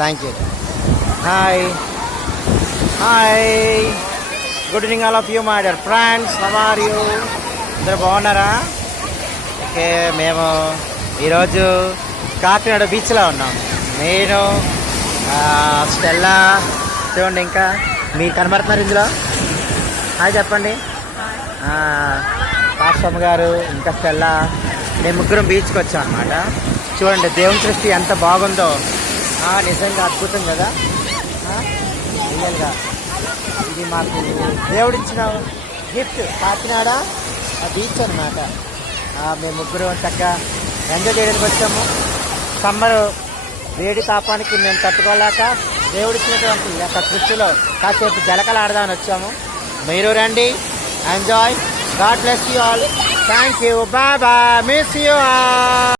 Thank you. Hi hi, good evening all of you my dear friends. How are you? అందరూ బాగున్నారా? Okay, మేము ఈరోజు కాకినాడ బీచ్లో ఉన్నాం. నేను స్టెల్లా, చూడండి ఇంకా మీరు కనబడుతున్నారు ఇందులో. హాయ్ చెప్పండి. పాస్టమ్మ గారు ఇంకా స్టెల్లా, మేము ముగ్గురం బీచ్కి వచ్చాం అనమాట. చూడండి దేవుని సృష్టి ఎంత బాగుందో, నిజంగా అద్భుతం కదా. రియల్గా ఇది మాకు దేవుడిచ్చిన గిఫ్ట్ కాకినాడ బీచ్ అనమాట. మేము ముగ్గురం చక్కగా ఎంజాయ్ చేయడానికి వచ్చాము. సమ్మర్ వేడి తాపానికి మేము తట్టుకోలేక దేవుడిచ్చినటువంటి యొక్క సృష్టిలో కాసేపు జలకలు ఆడదామని వచ్చాము. మీరు రండి, enjoy. God bless you all. Thank you. Bye bye. Miss you all.